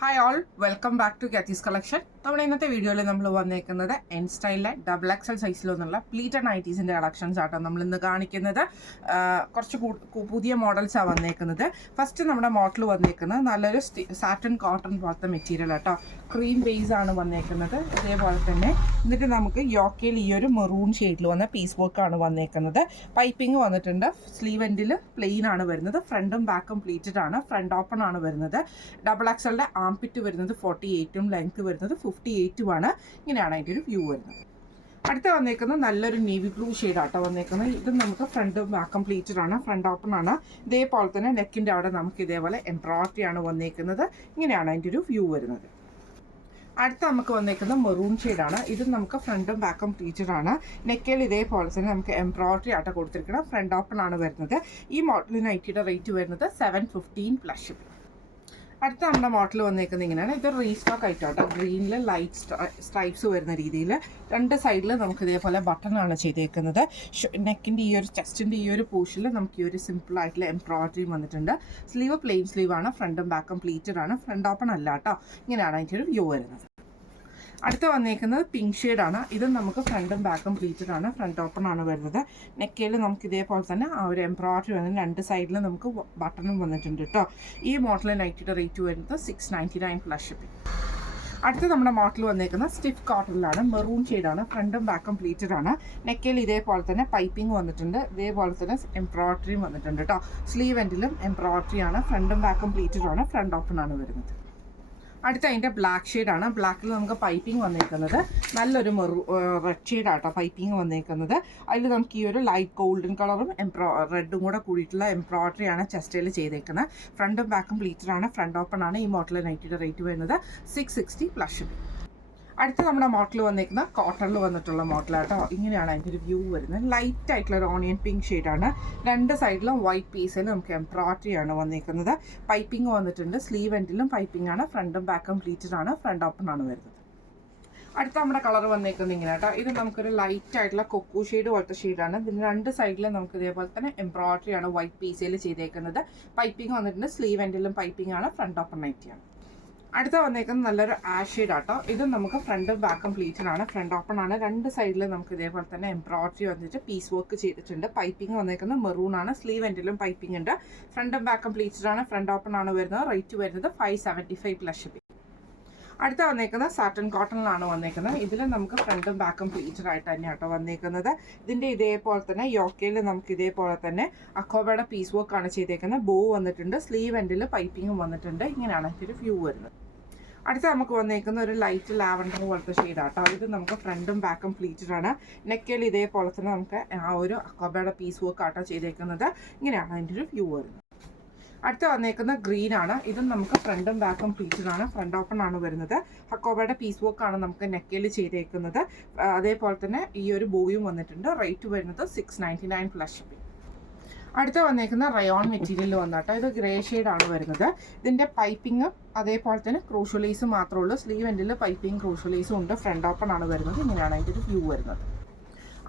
Hi all, welcome back to കാത്തീസ് collection. നമ്മുടെ ഇന്നത്തെ വീഡിയോയിൽ നമ്മൾ വന്നേക്കുന്നത് എൻ സ്റ്റൈലിലെ ഡബിൾ എക്സൽ സൈസിലൊന്നുള്ള പ്ലീറ്റഡ് നൈറ്റീസിൻ്റെ കളക്ഷൻസ് ആട്ടോ നമ്മൾ ഇന്ന് കാണിക്കുന്നത്. കുറച്ച് പുതിയ മോഡൽസാണ് വന്നേക്കുന്നത്. ഫസ്റ്റ് നമ്മുടെ മോഡൽ വന്നേക്കുന്നത് നല്ലൊരു സാറ്റൻ കോട്ടൺ പോലത്തെ മെറ്റീരിയൽ ആട്ടോ. ക്രീം ബേസ് ആണ് വന്നേക്കുന്നത്. ഇതേപോലെ തന്നെ എന്നിട്ട് നമുക്ക് യോക്കയിൽ ഈ ഒരു മെറൂൺ ഷെയ്ഡിൽ വന്ന പീസ് വർക്കാണ് വന്നേക്കുന്നത്. പൈപ്പിംഗ് വന്നിട്ടുണ്ട്. സ്ലീവ് എൻഡിൽ പ്ലെയിൻ ആണ് വരുന്നത്. ഫ്രണ്ടും ബാക്കും പ്ലീറ്റഡ് ആണ്. ഫ്രണ്ട് ഓപ്പൺ ആണ് വരുന്നത്. ഡബിൾ എക്സലിൻ്റെ ആംപിറ്റ് വരുന്നത് 48ഉം ലെങ്ത് വരുന്നത് 58ഉമാണ്. ഇങ്ങനെയാണ് അതിൻ്റെ ഒരു വ്യൂ വരുന്നത്. അടുത്ത വന്നേക്കുന്നത് നല്ലൊരു നേവി ബ്ലൂ ഷെയ്ഡാട്ടോ വന്നേക്കുന്നത്. ഇത് നമുക്ക് ഫ്രണ്ട് ബാക്കും പ്ലീറ്റഡ് ആണ്. ഫ്രണ്ട് ഓപ്പൺ ആണ്. ഇതേപോലെ തന്നെ നെക്കിൻ്റെ അവിടെ നമുക്ക് ഇതേപോലെ എംബ്രോയിഡറി ആണ് വന്നേക്കുന്നത്. ഇങ്ങനെയാണ് അതിൻ്റെ ഒരു വ്യൂ വരുന്നത്. അടുത്ത നമുക്ക് വന്നേക്കുന്നത് മെറൂൺ ഷെയ്ഡാണ്. ഇത് നമുക്ക് ഫ്രണ്ടും ബാക്കും പ്ലീറ്റഡ് ആണ്. നെക്കിൽ ഇതേപോലെ തന്നെ നമുക്ക് എംബ്രോയിഡറി ആട്ടോ കൊടുത്തിരിക്കണം. ഫ്രണ്ട് ഓപ്പൺ ആണ് വരുന്നത്. ഈ മോഡൽ നൈറ്റിയുടെ റേറ്റ് വരുന്നത് 715 പ്ലസ് ഷിപ്പിംഗ്. അടുത്ത നമ്മുടെ മോഡൽ വന്നേക്കുന്നത് ഇങ്ങനെയാണ്. ഇത് റീസ്റ്റോക്ക് ആയിട്ടോ. ഗ്രീനിൽ ലൈറ്റ് സ്ട്രൈപ്സ് വരുന്ന രീതിയിൽ രണ്ട് സൈഡിൽ നമുക്ക് ഇതേപോലെ ബട്ടണാണ് ചെയ്തേക്കുന്നത്. നെക്കിൻ്റെ ഈ ഒരു ചെസ്റ്റിൻ്റെ ഈ ഒരു പോർഷനിൽ നമുക്ക് ഈ ഒരു സിമ്പിൾ ആയിട്ടുള്ള എംബ്രോയിഡറിയും വന്നിട്ടുണ്ട്. സ്ലീവ് പ്ലെയിൻ സ്ലീവാണ്. ഫ്രണ്ടും ബാക്കും പ്ലീറ്റഡ് ആണ്. ഫ്രണ്ട് ഓപ്പൺ അല്ല കേട്ടോ. ഇങ്ങനെയാണ് അതിൻ്റെ ഒരു വ്യൂ വരുന്നത്. അടുത്ത വന്നേക്കുന്നത് പിങ്ക് ഷെയ്ഡാണ്. ഇതും നമുക്ക് ഫ്രണ്ടും ബാക്കും പ്ലീറ്റഡ് ആണ്. ഫ്രണ്ട് ഓപ്പൺ ആണ് വരുന്നത്. നെക്കയിൽ നമുക്ക് ഇതേപോലെ തന്നെ ആ ഒരു എംബ്രോയിഡറി വന്നിട്ട് രണ്ട് സൈഡിൽ നമുക്ക് ബട്ടണും വന്നിട്ടുണ്ട് കേട്ടോ. ഈ മോഡൽ നൈറ്റിയുടെ റേറ്റ് വരുന്നത് 699 പ്ലസ് ഷിപ്പിംഗ്. അടുത്ത നമ്മുടെ മോഡൽ വന്നേക്കുന്നത് സ്റ്റിഫ് കോട്ടണിലാണ്. മെറൂൺ ഷെയ്ഡാണ്. ഫ്രണ്ടും ബാക്കും പ്ലീറ്റഡ് ആണ്. നെക്കയിൽ ഇതേപോലെ തന്നെ പൈപ്പിംഗ് വന്നിട്ടുണ്ട്. ഇതേപോലെ തന്നെ എംബ്രോയിഡറിയും വന്നിട്ടുണ്ട് കേട്ടോ. സ്ലീവ് എൻഡിലും എംബ്രോയിഡറി ആണ്. ഫ്രണ്ടും ബാക്കും പ്ലീറ്റഡ് ആണ്. ഫ്രണ്ട് ഓപ്പൺ ആണ് വരുന്നത്. അടുത്ത അതിൻ്റെ ബ്ലാക്ക് ഷെയ്ഡാണ്. ബ്ലാക്കിൽ നമുക്ക് പൈപ്പിംഗ് വന്നേക്കുന്നത് നല്ലൊരു റെഡ് ഷെയ്ഡാട്ടോ പൈപ്പിംഗ് വന്നേക്കുന്നത്. അതിൽ നമുക്ക് ഈ ഒരു ലൈറ്റ് ഗോൾഡൻ കളറും റെഡും കൂടെ കൂടിയിട്ടുള്ള എംബ്രോയിഡറിയാണ് ചെസ്റ്റിൽ ചെയ്തേക്കുന്നത്. ഫ്രണ്ടും ബാക്കും പ്ലീറ്റഡ് ആണ്. ഫ്രണ്ട് ഓപ്പൺ ആണ്. ഈ മോഡൽ നൈറ്റിയുടെ റേറ്റ് വരുന്നത് 660 പ്ലസ് ഷിപ്പിംഗ്. അടുത്ത നമ്മുടെ മോഡൽ വന്നേക്കുന്ന കോട്ടണിൽ വന്നിട്ടുള്ള മോഡലാട്ടോ. ഇങ്ങനെയാണ് അതിൻ്റെ ഒരു വ്യൂ വരുന്നത്. ലൈറ്റ് ആയിട്ടുള്ള ഒരു ഓണിയൻ പിങ്ക് ഷെയ്ഡാണ്. രണ്ട് സൈഡിലും വൈറ്റ് പീസിൽ നമുക്ക് എംബ്രോയിഡറി ആണ് വന്നേക്കുന്നത്. പൈപ്പിംഗ് വന്നിട്ടുണ്ട്. സ്ലീവ് എൻഡിലും പൈപ്പിംഗ് ആണ്. ഫ്രണ്ടും ബാക്കും പ്ലീറ്റഡ് ആണ്. ഫ്രണ്ട് ഓപ്പൺ ആണ് വരുന്നത്. അടുത്ത നമ്മുടെ കളർ വന്നേക്കുന്നത് ഇങ്ങനെ കേട്ടോ. ഇത് നമുക്കൊരു ലൈറ്റ് ആയിട്ടുള്ള കൊക്കു ഷെയ്ഡ് പോലത്തെ ഷെയ്ഡാണ്. ഇതിന് രണ്ട് സൈഡിലും നമുക്ക് ഇതേപോലെ തന്നെ എംബ്രോയിഡറി ആണ് വൈറ്റ് പീസിൽ ചെയ്തേക്കുന്നത്. പൈപ്പിംഗ് വന്നിട്ടുണ്ട്. സ്ലീവ് എൻഡിലും പൈപ്പിംഗ് ആണ്. ഫ്രണ്ട് ഓപ്പൺ നൈറ്റിയാണ്. അടുത്ത വന്നേക്കുന്നത് നല്ലൊരു ആഷ് ഷെയ്ഡ് ആട്ടോ. ഇത് നമുക്ക് ഫ്രണ്ടും ബാക്കും പ്ലീറ്റഡ് ആണ്. ഫ്രണ്ട് ഓപ്പൺ ആണ്. രണ്ട് സൈഡിൽ നമുക്ക് ഇതേപോലെ തന്നെ എംബ്രോയിഡറി വന്നിട്ട് പീസ് വർക്ക് ചെയ്തിട്ടുണ്ട്. പൈപ്പിംഗ് വന്നേക്കുന്നത് മെറൂൺ ആണ്. സ്ലീവ് എൻഡിലും പൈപ്പിംഗ് ഉണ്ട്. ഫ്രണ്ടും ബാക്കും പ്ലീറ്റഡ് ആണ്. ഫ്രണ്ട് ഓപ്പൺ ആണ് വരുന്നത്. റേറ്റ് വരുന്നത് 575 പ്ലസ് ഷിപ്പിംഗ്. അടുത്ത വന്നേക്കുന്നത് സാറ്റൻ കോട്ടണിലാണ് വന്നേക്കുന്നത്. ഇതിൽ നമുക്ക് ഫ്രണ്ടും ബാക്കും പ്ലീറ്റഡ് ആയിട്ട് തന്നെയാട്ടോ വന്നേക്കുന്നത്. ഇതിൻ്റെ ഇതേപോലെ തന്നെ യോക്കയിൽ നമുക്ക് ഇതേപോലെ തന്നെ അക്കോബയുടെ പീസ് വർക്കാണ് ചെയ്തേക്കുന്നത്. ബോ വന്നിട്ടുണ്ട്. സ്ലീവ് എൻഡിൽ പൈപ്പിങ്ങും വന്നിട്ടുണ്ട്. ഇങ്ങനെയാണ് ഇതിൻ്റെ വ്യൂ വരുന്നത്. അടുത്ത നമുക്ക് വന്നേക്കുന്ന ഒരു ലൈറ്റ് ലാവൻഡർ പോലത്തെ ഷെയ്ഡാട്ടോ. ഇത് നമുക്ക് ഫ്രണ്ടും ബാക്കും പ്ലീറ്റഡ് ആണ്. നെക്കിൽ ഇതേപോലെ തന്നെ നമുക്ക് ആ ഒരു അക്കോബയുടെ പീസ് വർക്ക് ആട്ടോ ചെയ്തേക്കുന്നത്. ഇങ്ങനെയാണ് അതിൻ്റെ ഒരു വ്യൂ വരുന്നത്. അടുത്ത വന്നേക്കുന്ന ഗ്രീൻ ആണ്. ഇതും നമുക്ക് ഫ്രണ്ടും ബാക്കും പ്ലീറ്റഡ് ആണ്. ഫ്രണ്ട് ഓപ്പൺ ആണ് വരുന്നത്. ഹക്കോബയുടെ പീസ് വർക്കാണ് നമുക്ക് നെക്കിൽ ചെയ്തേക്കുന്നത്. അതേപോലെ തന്നെ ഈ ഒരു ബോയും വന്നിട്ടുണ്ട്. റേറ്റ് വരുന്നത് 699 പ്ലസ് ഷിപ്പിംഗ്. അടുത്ത വന്നേക്കുന്ന റയോൺ മെറ്റീരിയൽ വന്നിട്ട് ഇത് ഗ്രേ ഷെയ്ഡാണ് വരുന്നത്. ഇതിൻ്റെ പൈപ്പിങ്ങും അതേപോലെ തന്നെ ക്രൂഷ്യലൈസും മാത്രമേ ഉള്ളൂ. സ്ലീവ് എൻഡിൽ പൈപ്പിംഗ് ക്രൂഷ്യലൈസും ഉണ്ട്. ഫ്രണ്ട് ഓപ്പൺ ആണ് വരുന്നത്. ഇങ്ങനെയാണ് അതിൻ്റെ ഒരു വ്യൂ വരുന്നത്.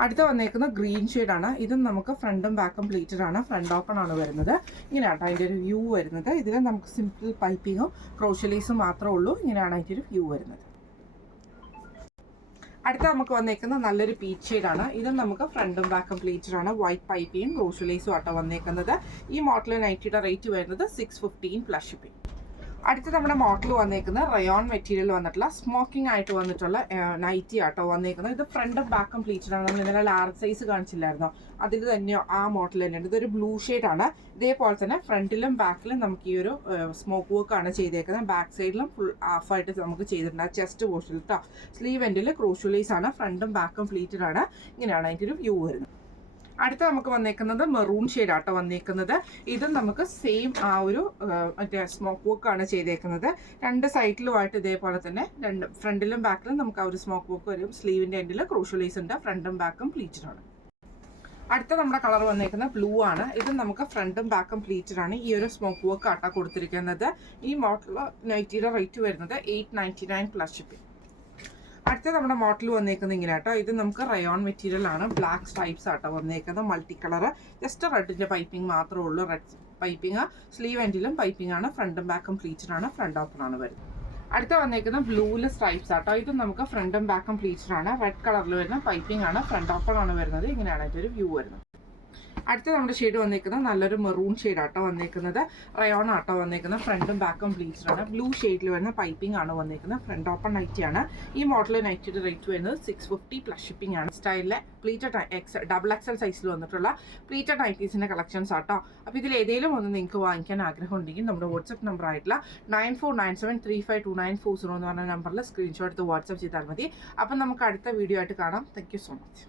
അടുത്ത വന്നേക്കുന്ന ഗ്രീൻ ഷെയ്ഡാണ്. ഇതും നമുക്ക് ഫ്രണ്ടും ബാക്കും പ്ലീറ്റഡ് ആണ്. ഫ്രണ്ട് ഓപ്പൺ ആണ് വരുന്നത്. ഇങ്ങനെയാണ് അതിൻ്റെ ഒരു വ്യൂ വരുന്നത്. ഇതിൽ നമുക്ക് സിമ്പിൾ പൈപ്പിങ്ങും ക്രോഷ്യലൈസും മാത്രമേ ഉള്ളൂ. ഇങ്ങനെയാണ് അതിൻ്റെ ഒരു വ്യൂ വരുന്നത്. അടുത്ത നമുക്ക് വന്നേക്കുന്ന നല്ലൊരു പീച്ച് ഷെയ്ഡാണ്. ഇതും നമുക്ക് ഫ്രണ്ടും ബാക്കും പ്ലീറ്റഡ് ആണ്. വൈറ്റ് പൈപ്പിങ്ങും ക്രോഷ്യലൈസും ആട്ടോ വന്നേക്കുന്നത്. ഈ മോഡൽ നൈറ്റിയുടെ റേറ്റ് വരുന്നത് 615 പ്ലസ് ഷിപ്പിംഗ്. അടുത്ത നമ്മുടെ മോഡൽ വന്നേക്കുന്നത് റയോൺ മെറ്റീരിയൽ വന്നിട്ടുള്ള സ്മോക്കിംഗ് ആയിട്ട് വന്നിട്ടുള്ള നൈറ്റി ആട്ടോ വന്നേക്കുന്നത്. ഇത് ഫ്രണ്ടും ബാക്കും പ്ലീറ്റഡ് ആണ്. ഇന്നലെ ലാർജ് സൈസ് കാണിച്ചില്ലായിരുന്നോ, അതിൽ തന്നെയോ ആ മോഡൽ തന്നെയാണ്. ഇതൊരു ബ്ലൂ ഷെയ്ഡാണ്. ഇതേപോലെ തന്നെ ഫ്രണ്ടിലും ബാക്കിലും നമുക്ക് ഈ ഒരു സ്മോക്ക് വർക്കാണ് ചെയ്തേക്കുന്നത്. ബാക്ക് സൈഡിലും ഫുൾ ഹാഫായിട്ട് നമുക്ക് ചെയ്തിട്ടുണ്ട്. ആ ചെസ്റ്റ് പോർഷനിൽ കേട്ടോ. സ്ലീവ് എൻഡിൽ ക്രോഷ്യലൈസ് ആണ്. ഫ്രണ്ടും ബാക്കും പ്ലീറ്റഡ് ആണ്. ഇങ്ങനെയാണ് അതിൻ്റെ ഒരു വ്യൂ വരുന്നത്. അടുത്ത നമുക്ക് വന്നേക്കുന്നത് മെറൂൺ ഷെയ്ഡാട്ടോ വന്നേക്കുന്നത്. ഇതും നമുക്ക് സെയിം ആ ഒരു മറ്റേ സ്മോക്ക് വർക്കാണ് ചെയ്തേക്കുന്നത്. രണ്ട് സൈഡിലുമായിട്ട് ഇതേപോലെ തന്നെ ഫ്രണ്ടിലും ബാക്കിലും നമുക്ക് ആ ഒരു സ്മോക്ക് വർക്ക് വരും. സ്ലീവിൻ്റെ എൻഡിൽ ക്രൂഷ്യലൈസ് ഉണ്ട്. ഫ്രണ്ടും ബാക്കും പ്ലീറ്റഡ് ആണ്. അടുത്ത നമ്മുടെ കളർ വന്നേക്കുന്നത് ബ്ലൂ ആണ്. ഇത് നമുക്ക് ഫ്രണ്ടും ബാക്കും പ്ലീറ്റഡ് ആണ്. ഈ ഒരു സ്മോക്ക് വർക്ക് ആട്ടോ കൊടുത്തിരിക്കുന്നത്. ഈ മോഡൽ നൈറ്റിയുടെ റേറ്റ് വരുന്നത് 899 പ്ലസ് ഷിപ്പിംഗ്. അടുത്ത നമ്മുടെ മോഡൽ വന്നേക്കുന്നത് ഇങ്ങനെ കേട്ടോ. ഇത് നമുക്ക് റയോൺ മെറ്റീരിയൽ ആണ്. ബ്ലാക്ക് സ്ട്രൈപ്സ് ആട്ടോ വന്നേക്കുന്നത്. Multi colour. ജസ്റ്റ് റെഡിൻ്റെ പൈപ്പിംഗ് മാത്രമേ ഉള്ളൂ. Red piping. സ്ലീവ് എൻഡിലും പൈപ്പിംഗ് ആണ്. ഫ്രണ്ടും ബാക്കും പ്ലീറ്റഡ് ആണ്. ഫ്രണ്ട് ഓപ്പൺ ആണ് വരുന്നത്. അടുത്ത വന്നേക്കുന്ന ബ്ലൂല് സ്ട്രൈപ്സ് ആട്ടോ. ഇത് നമുക്ക് ഫ്രണ്ടും ബാക്കും പ്ലീറ്റഡ് ആണ്. റെഡ് കളറിൽ വരുന്ന പൈപ്പിംഗ് ആണ്. ഫ്രണ്ട് ഓപ്പൺ ആണ് വരുന്നത്. ഇങ്ങനെയാണ് ഇതിൻ്റെ ഒരു വ്യൂ വരുന്നത്. അടുത്ത നമ്മുടെ ഷെയ്ഡ് വന്നേക്കുന്നത് നല്ലൊരു മെറൂൺ ഷെയ്ഡ് ആട്ടോ വന്നേക്കുന്നത്. റയോൺ ആട്ടോ വന്നേക്കുന്നത്. ഫ്രണ്ടും ബാക്കും പ്ലീറ്റഡ് ആണ്. ബ്ലൂ ഷെയ്ഡിൽ വരുന്ന പൈപ്പിംഗ് ആണ് വന്നേക്കുന്നത്. ഫ്രണ്ട് ഓപ്പൺ നൈറ്റി ആണ്. ഈ മോഡൽ നൈറ്റിയുടെ റേറ്റ് വരുന്നത് 650 പ്ലസ് ഷിപ്പിംഗ് ആണ്. സ്റ്റൈലിലെ പ്ലീറ്റഡ് ഡബിൾ എക്സൽ സൈസിൽ വന്നിട്ടുള്ള പ്ലീറ്റഡ് നൈറ്റീസിന്റെ കളക്ഷൻസ് ആട്ടോ. അപ്പോൾ ഇതിൽ ഏതെങ്കിലും ഒന്ന് നിങ്ങൾക്ക് വാങ്ങിക്കാൻ ആഗ്രഹം ഉണ്ടെങ്കിൽ നമ്മുടെ വാട്സ്ആപ്പ് നമ്പർ ആയിട്ടുള്ള 9497352940 എന്ന് പറഞ്ഞ നമ്പറിൽ സ്ക്രീൻഷോട്ട് എടുത്ത് വാട്സ്ആപ്പ് ചെയ്താൽ മതി. അപ്പം നമുക്ക് അടുത്ത വീഡിയോ ആയിട്ട് കാണാം. Thank you so much.